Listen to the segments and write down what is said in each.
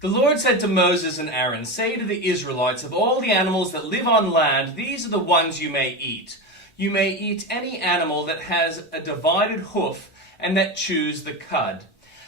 The Lord said to Moses and Aaron, "Say to the Israelites, of all the animals that live on land, these are the ones you may eat. You may eat any animal that has a divided hoof and that chews the cud.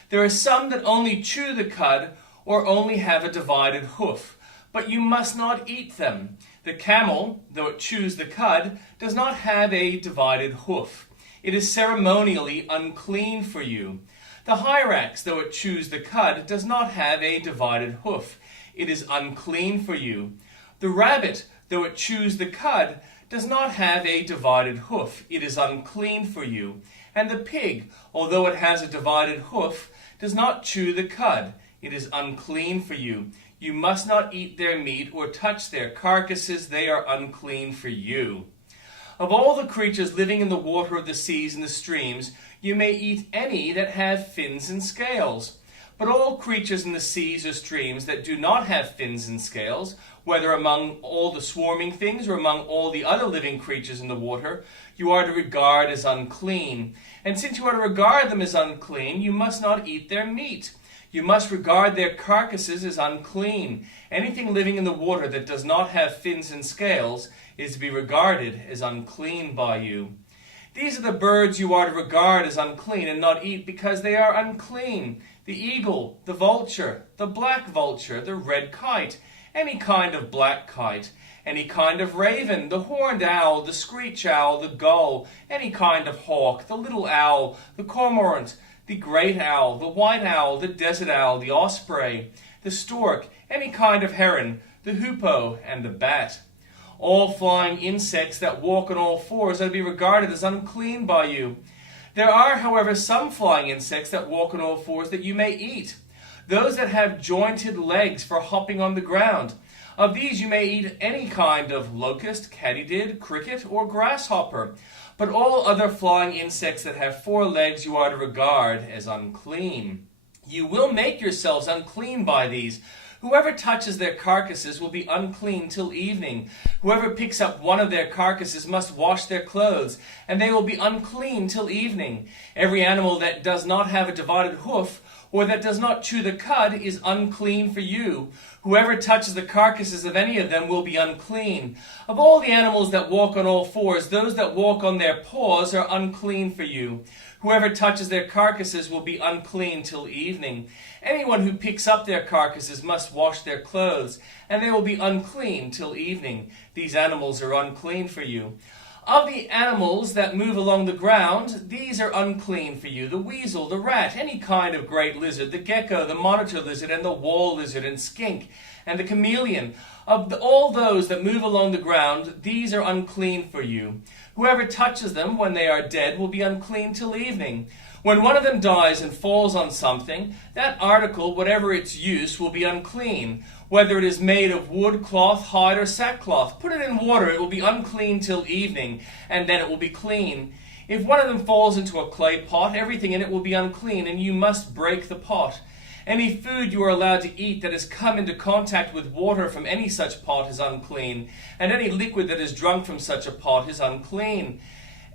There are some that only chew the cud or only have a divided hoof, but you must not eat them. The camel, though it chews the cud, does not have a divided hoof. It is ceremonially unclean for you. The hyrax, though it chews the cud, does not have a divided hoof. It is unclean for you. The rabbit, though it chews the cud, does not have a divided hoof. It is unclean for you. And the pig, although it has a divided hoof, does not chew the cud. It is unclean for you. You must not eat their meat or touch their carcasses. They are unclean for you. Of all the creatures living in the water of the seas and the streams, you may eat any that have fins and scales. But all creatures in the seas or streams that do not have fins and scales, whether among all the swarming things or among all the other living creatures in the water, you are to regard as unclean. And since you are to regard them as unclean, you must not eat their meat. You must regard their carcasses as unclean. Anything living in the water that does not have fins and scales is to be regarded as unclean by you. These are the birds you are to regard as unclean and not eat because they are unclean: the eagle, the vulture, the black vulture, the red kite, any kind of black kite, any kind of raven, the horned owl, the screech owl, the gull, any kind of hawk, the little owl, the cormorant, the great owl, the white owl, the desert owl, the osprey, the stork, any kind of heron, the hoopoe, and the bat. All flying insects that walk on all fours are to be regarded as unclean by you. There are, however, some flying insects that walk on all fours that you may eat. Those that have jointed legs for hopping on the ground. Of these you may eat any kind of locust, katydid, cricket, or grasshopper. But all other flying insects that have 4 legs you are to regard as unclean. You will make yourselves unclean by these. Whoever touches their carcasses will be unclean till evening. Whoever picks up one of their carcasses must wash their clothes, and they will be unclean till evening. Every animal that does not have a divided hoof, or that does not chew the cud, is unclean for you. Whoever touches the carcasses of any of them will be unclean. Of all the animals that walk on all fours, those that walk on their paws are unclean for you. Whoever touches their carcasses will be unclean till evening. Anyone who picks up their carcasses must wash their clothes, and they will be unclean till evening. These animals are unclean for you. Of the animals that move along the ground, these are unclean for you: the weasel, the rat, any kind of great lizard, the gecko, the monitor lizard, and the wall lizard, and skink, and the chameleon. Of all those that move along the ground, these are unclean for you. Whoever touches them when they are dead will be unclean till evening. When one of them dies and falls on something, that article, whatever its use, will be unclean. Whether it is made of wood, cloth, hide, or sackcloth, put it in water, it will be unclean till evening, and then it will be clean. If one of them falls into a clay pot, everything in it will be unclean, and you must break the pot. Any food you are allowed to eat that has come into contact with water from any such pot is unclean, and any liquid that is drunk from such a pot is unclean.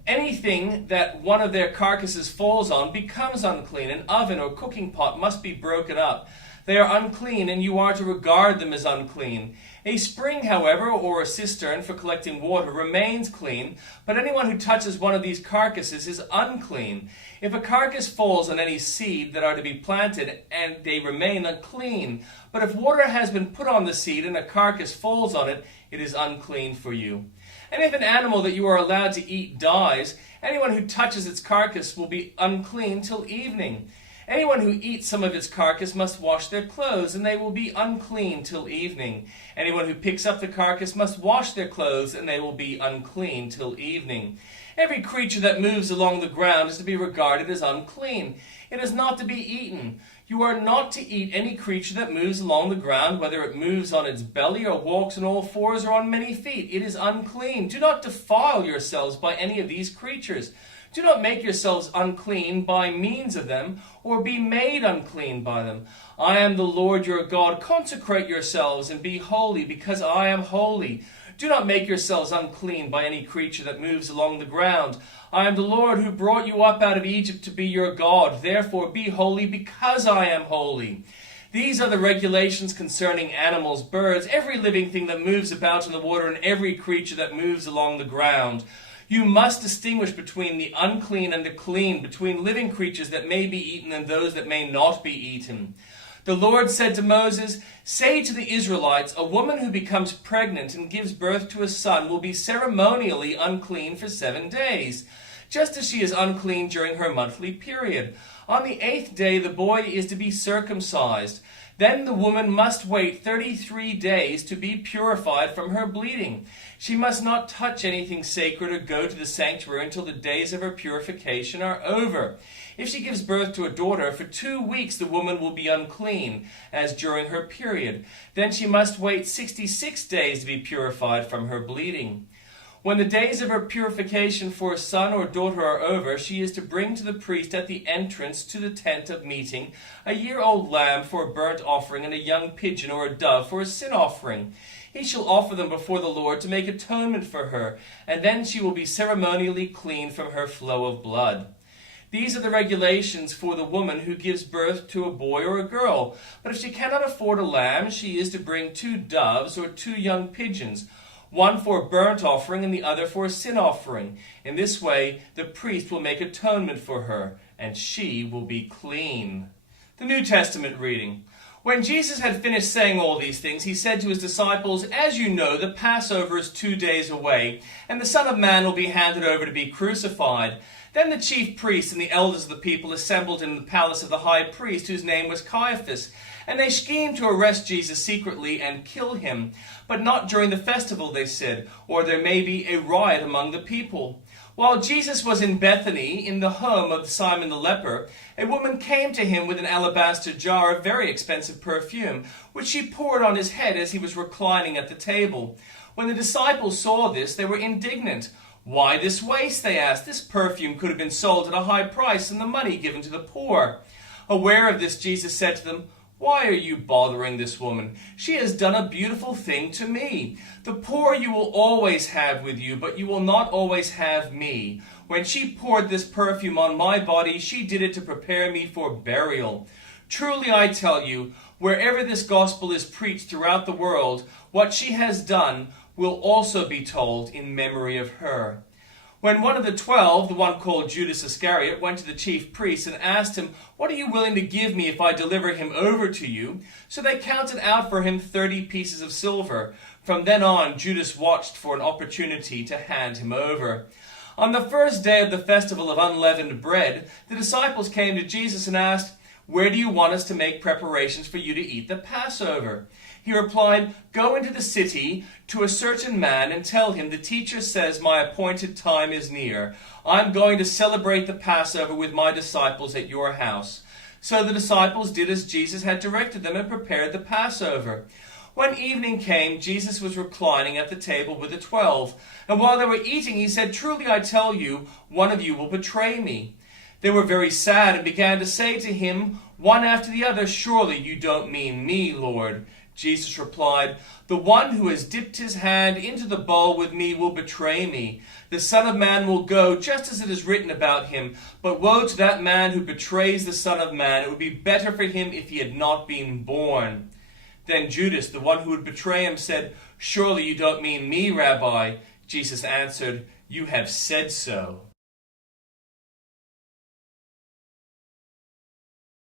Anything that one of their carcasses falls on becomes unclean. An oven or cooking pot must be broken up. They are unclean, and you are to regard them as unclean. A spring, however, or a cistern for collecting water remains clean, but anyone who touches one of these carcasses is unclean. If a carcass falls on any seed that are to be planted, and they remain unclean, but if water has been put on the seed and a carcass falls on it, it is unclean for you. And if an animal that you are allowed to eat dies, anyone who touches its carcass will be unclean till evening. Anyone who eats some of its carcass must wash their clothes, and they will be unclean till evening. Anyone who picks up the carcass must wash their clothes, and they will be unclean till evening. Every creature that moves along the ground is to be regarded as unclean. It is not to be eaten. You are not to eat any creature that moves along the ground, whether it moves on its belly or walks on all fours or on many feet. It is unclean. Do not defile yourselves by any of these creatures. Do not make yourselves unclean by means of them, or be made unclean by them. I am the Lord your God. Consecrate yourselves and be holy, because I am holy. Do not make yourselves unclean by any creature that moves along the ground. I am the Lord who brought you up out of Egypt to be your God. Therefore be holy, because I am holy. These are the regulations concerning animals, birds, every living thing that moves about in the water, and every creature that moves along the ground. You must distinguish between the unclean and the clean, between living creatures that may be eaten and those that may not be eaten. The Lord said to Moses, "Say to the Israelites, a woman who becomes pregnant and gives birth to a son will be ceremonially unclean for 7 days, just as she is unclean during her monthly period. On the 8th day the boy is to be circumcised. Then the woman must wait 33 days to be purified from her bleeding. She must not touch anything sacred or go to the sanctuary until the days of her purification are over. If she gives birth to a daughter, for 2 weeks the woman will be unclean, as during her period. Then she must wait 66 days to be purified from her bleeding. When the days of her purification for a son or daughter are over, she is to bring to the priest at the entrance to the tent of meeting a year-old lamb for a burnt offering and a young pigeon or a dove for a sin offering. He shall offer them before the Lord to make atonement for her, and then she will be ceremonially clean from her flow of blood. These are the regulations for the woman who gives birth to a boy or a girl. But if she cannot afford a lamb, she is to bring 2 doves or 2 young pigeons, one for a burnt offering and the other for a sin offering. In this way, the priest will make atonement for her, and she will be clean." The New Testament reading. When Jesus had finished saying all these things, he said to his disciples, "As you know, the Passover is 2 days away, and the Son of Man will be handed over to be crucified." Then the chief priests and the elders of the people assembled in the palace of the high priest, whose name was Caiaphas, and they schemed to arrest Jesus secretly and kill him. But not during the festival, they said, or there may be a riot among the people. While Jesus was in Bethany, in the home of Simon the leper, a woman came to him with an alabaster jar of very expensive perfume, which she poured on his head as he was reclining at the table. When the disciples saw this, they were indignant. "Why this waste?" they asked. "This perfume could have been sold at a high price and the money given to the poor." Aware of this, Jesus said to them, "Why are you bothering this woman? She has done a beautiful thing to me. The poor you will always have with you, but you will not always have me. When she poured this perfume on my body, she did it to prepare me for burial. Truly I tell you, wherever this gospel is preached throughout the world, what she has done will also be told in memory of her." When one of the 12, the one called Judas Iscariot, went to the chief priests and asked him, "What are you willing to give me if I deliver him over to you?" So they counted out for him 30 pieces of silver. From then on, Judas watched for an opportunity to hand him over. On the first day of the festival of unleavened bread, the disciples came to Jesus and asked, "Where do you want us to make preparations for you to eat the Passover?" He replied, "Go into the city to a certain man and tell him, 'The teacher says my appointed time is near. I'm going to celebrate the Passover with my disciples at your house.'" So the disciples did as Jesus had directed them and prepared the Passover. When evening came, Jesus was reclining at the table with the 12. And while they were eating, he said, "Truly I tell you, one of you will betray me." They were very sad and began to say to him, one after the other, "Surely you don't mean me, Lord." Jesus replied, "The one who has dipped his hand into the bowl with me will betray me. The Son of Man will go just as it is written about him. But woe to that man who betrays the Son of Man. It would be better for him if he had not been born." Then Judas, the one who would betray him, said, "Surely you don't mean me, Rabbi." Jesus answered, "You have said so."